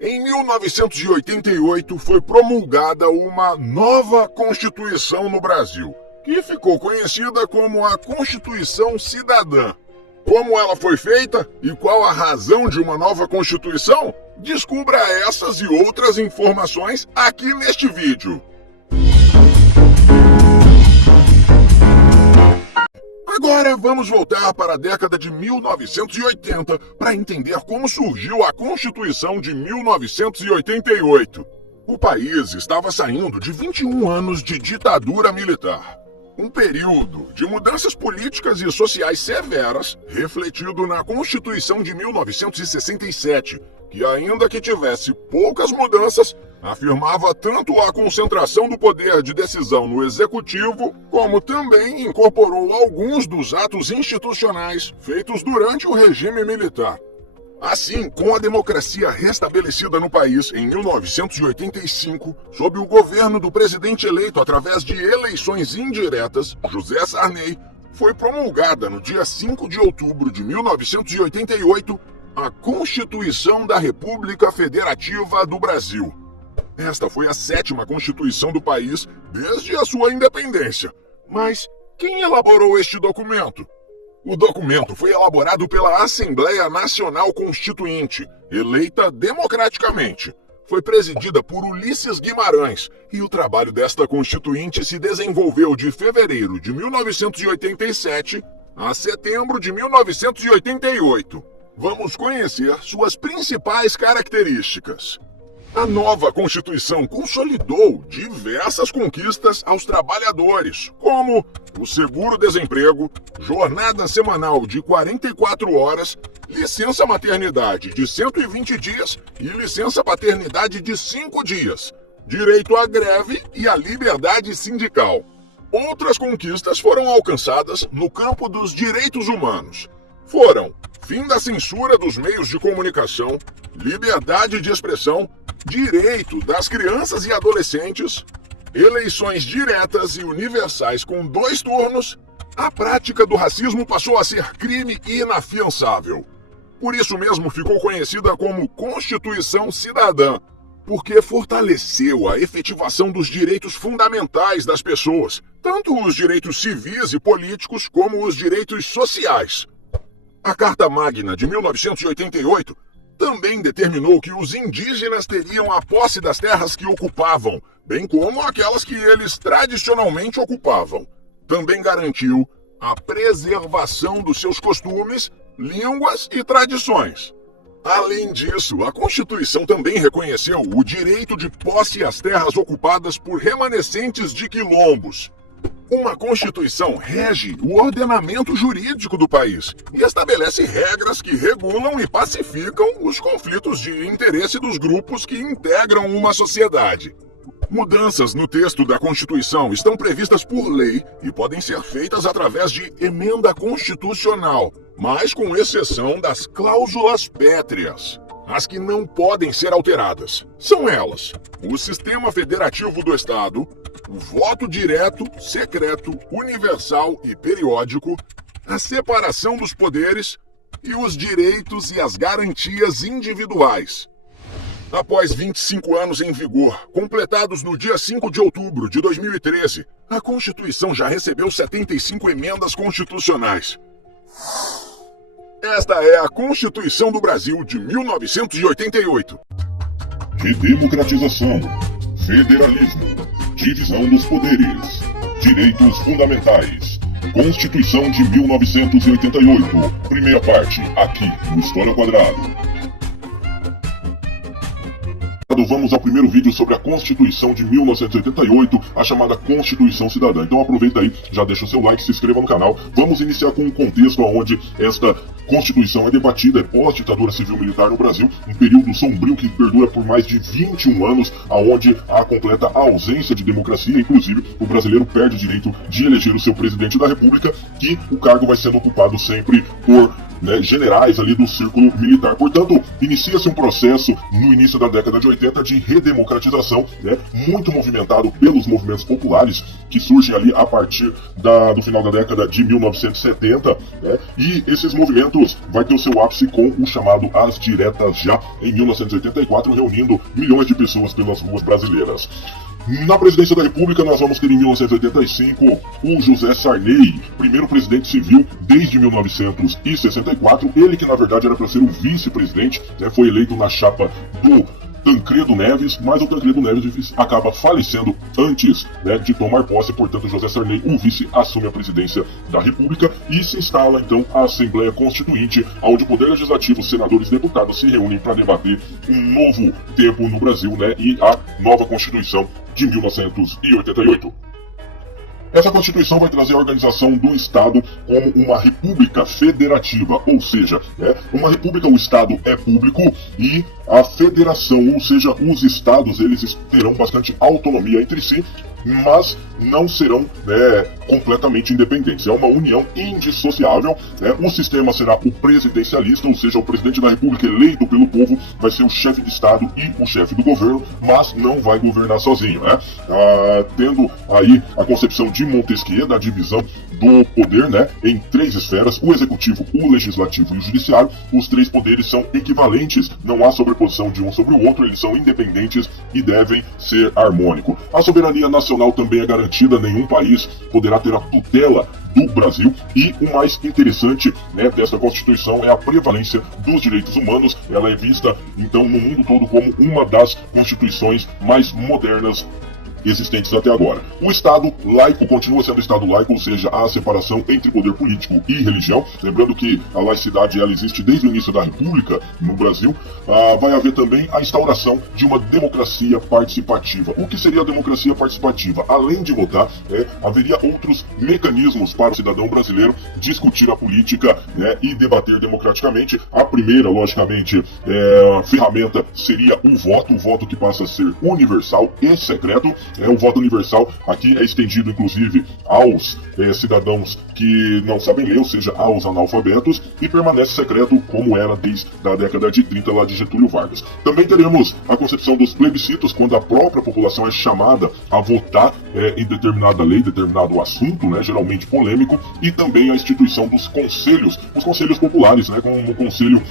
Em 1988 foi promulgada uma nova Constituição no Brasil, que ficou conhecida como a Constituição Cidadã. Como ela foi feita e qual a razão de uma nova Constituição? Descubra essas e outras informações aqui neste vídeo. Agora vamos voltar para a década de 1980 para entender como surgiu a Constituição de 1988. O país estava saindo de 21 anos de ditadura militar. Um período de mudanças políticas e sociais severas, refletido na Constituição de 1967, que ainda que tivesse poucas mudanças, afirmava tanto a concentração do poder de decisão no executivo, como também incorporou alguns dos atos institucionais feitos durante o regime militar. Assim, com a democracia restabelecida no país em 1985, sob o governo do presidente eleito através de eleições indiretas, José Sarney, foi promulgada no dia 5 de outubro de 1988 a Constituição da República Federativa do Brasil. Esta foi a 7ª Constituição do país desde a sua independência. Mas quem elaborou este documento? O documento foi elaborado pela Assembleia Nacional Constituinte, eleita democraticamente. Foi presidida por Ulisses Guimarães e o trabalho desta Constituinte se desenvolveu de fevereiro de 1987 a setembro de 1988. Vamos conhecer suas principais características. A nova Constituição consolidou diversas conquistas aos trabalhadores, como o seguro-desemprego, jornada semanal de 44 horas, licença maternidade de 120 dias e licença paternidade de 5 dias, direito à greve e à liberdade sindical. Outras conquistas foram alcançadas no campo dos direitos humanos. Foram fim da censura dos meios de comunicação, liberdade de expressão, direito das crianças e adolescentes, eleições diretas e universais com 2 turnos, a prática do racismo passou a ser crime inafiançável. Por isso mesmo ficou conhecida como Constituição Cidadã, porque fortaleceu a efetivação dos direitos fundamentais das pessoas, tanto os direitos civis e políticos como os direitos sociais. A Carta Magna de 1988 também determinou que os indígenas teriam a posse das terras que ocupavam, bem como aquelas que eles tradicionalmente ocupavam. Também garantiu a preservação dos seus costumes, línguas e tradições. Além disso, a Constituição também reconheceu o direito de posse às terras ocupadas por remanescentes de quilombos. Uma Constituição rege o ordenamento jurídico do país e estabelece regras que regulam e pacificam os conflitos de interesse dos grupos que integram uma sociedade. Mudanças no texto da Constituição estão previstas por lei e podem ser feitas através de emenda constitucional, mas com exceção das cláusulas pétreas. As que não podem ser alteradas são elas: o sistema federativo do Estado, o voto direto, secreto, universal e periódico, a separação dos poderes e os direitos e as garantias individuais. Após 25 anos em vigor, completados no dia 5 de outubro de 2013, a Constituição já recebeu 75 emendas constitucionais. Esta é a Constituição do Brasil de 1988. Redemocratização, federalismo, divisão dos poderes, direitos fundamentais. Constituição de 1988, primeira parte, aqui no História ao Quadrado. Vamos ao primeiro vídeo sobre a Constituição de 1988, a chamada Constituição Cidadã. Então aproveita aí, já deixa o seu like, se inscreva no canal. Vamos iniciar com um contexto onde esta Constituição é debatida pós-ditadura civil-militar no Brasil, um período sombrio que perdura por mais de 21 anos, onde há completa ausência de democracia. Inclusive, o brasileiro perde o direito de eleger o seu presidente da República, que o cargo vai sendo ocupado sempre por né, generais ali do círculo militar. Portanto, inicia-se um processo no início da década de 80 de redemocratização, né, muito movimentado pelos movimentos populares que surgem ali a partir do final da década de 1970, né, e esses movimentos vai ter o seu ápice com o chamado As Diretas Já, em 1984, reunindo milhões de pessoas pelas ruas brasileiras. Na presidência da República, nós vamos ter em 1985 o José Sarney, primeiro presidente civil desde 1964. Ele que na verdade era para ser o vice-presidente, né, foi eleito na chapa do Tancredo Neves, mas o Tancredo Neves acaba falecendo antes, né, de tomar posse. Portanto, José Sarney, o vice, assume a presidência da República e se instala então a Assembleia Constituinte, onde o Poder Legislativo, senadores e deputados se reúnem para debater um novo tempo no Brasil, né, e a nova Constituição de 1988. Essa Constituição vai trazer a organização do Estado como uma república federativa, ou seja, uma república, o Estado é público e a federação, ou seja, os estados, eles terão bastante autonomia entre si, mas não serão, completamente independentes. É uma união indissociável. O sistema será o presidencialista, ou seja, o presidente da República eleito pelo povo vai ser o chefe de Estado e o chefe do governo, mas não vai governar sozinho. Tendo aí a concepção de Montesquieu, da divisão do poder, em três esferas: o executivo, o legislativo e o judiciário. Os três poderes são equivalentes, não há sobreposição de um sobre o outro, eles são independentes e devem ser harmônicos. A soberania nacional também é garantida, nenhum país poderá ter a tutela do Brasil, e o mais interessante, desta Constituição é a prevalência dos direitos humanos. Ela é vista então no mundo todo como uma das constituições mais modernas existentes até agora. O Estado laico continua sendo Estado laico, ou seja, há a separação entre poder político e religião. Lembrando que a laicidade ela existe desde o início da República no Brasil. Vai haver também a instauração de uma democracia participativa. O que seria a democracia participativa? Além de votar, haveria outros mecanismos para o cidadão brasileiro discutir a política, e debater democraticamente. A primeira, logicamente, ferramenta seria o voto que passa a ser universal e secreto. O voto universal aqui é estendido, inclusive, aos cidadãos que não sabem ler, ou seja, aos analfabetos, e permanece secreto como era desde a década de 30, lá de Getúlio Vargas. Também teremos a concepção dos plebiscitos, quando a própria população é chamada a votar em determinada lei, determinado assunto, geralmente polêmico, e também a instituição dos conselhos, os conselhos populares, como o Conselho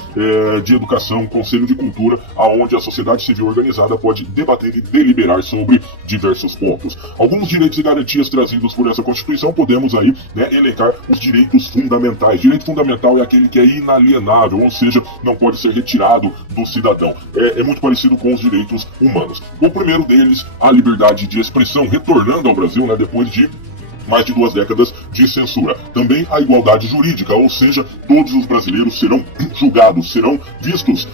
de Educação, o Conselho de Cultura, aonde a sociedade civil organizada pode debater e deliberar sobre diversos pontos. Alguns direitos e garantias trazidos por essa Constituição, podemos aí elencar os direitos fundamentais. Direito fundamental é aquele que é inalienável, ou seja, não pode ser retirado do cidadão. É muito parecido com os direitos humanos. O primeiro deles, a liberdade de expressão, retornando ao Brasil, depois de mais de 2 décadas de censura. Também a igualdade jurídica, ou seja, todos os brasileiros serão julgados, serão vistos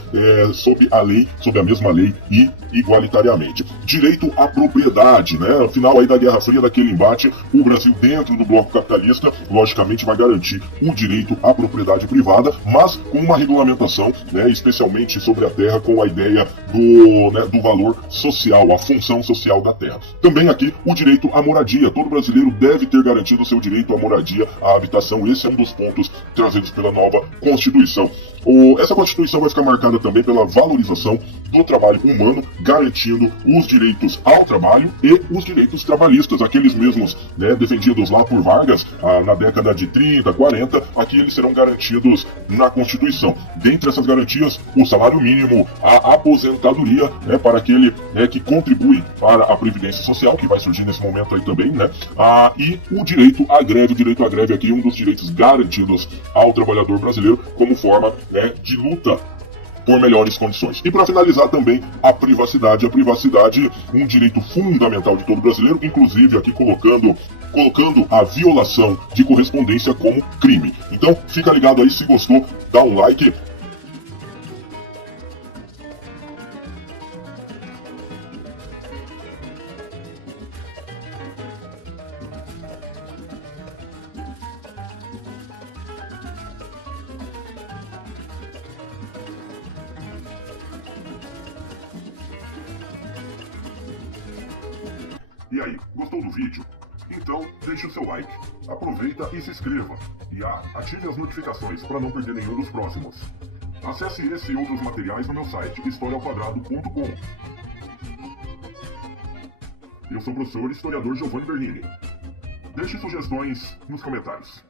sob a lei, sob a mesma lei e igualitariamente. Direito à propriedade, no final aí da Guerra Fria, daquele embate, o Brasil, dentro do bloco capitalista, logicamente vai garantir o direito à propriedade privada, mas com uma regulamentação, especialmente sobre a terra, com a ideia do valor social, a função social da terra. Também aqui o direito à moradia. Todo brasileiro deve ter garantido o seu direito à moradia, à habitação. Esse é um dos pontos trazidos pela nova Constituição. Essa Constituição vai ficar marcada também pela valorização do trabalho humano, garantindo os direitos ao trabalho e os direitos trabalhistas, aqueles mesmos defendidos lá por Vargas na década de 30, 40, aqui eles serão garantidos na Constituição. Dentre essas garantias, o salário mínimo, a aposentadoria para aquele que contribui para a Previdência Social, que vai surgir nesse momento aí também, e o direito à greve. O direito à greve aqui é um dos direitos garantidos ao trabalhador brasileiro como forma de luta por melhores condições. E para finalizar também a privacidade. A privacidade, um direito fundamental de todo brasileiro, inclusive aqui colocando a violação de correspondência como crime. Então fica ligado aí, se gostou, dá um like. E aí, gostou do vídeo? Então, deixe o seu like, aproveita e se inscreva. E ative as notificações para não perder nenhum dos próximos. Acesse esse e outros materiais no meu site, historiaaoquadrado.com. Eu sou o professor historiador Giovanni Bernini. Deixe sugestões nos comentários.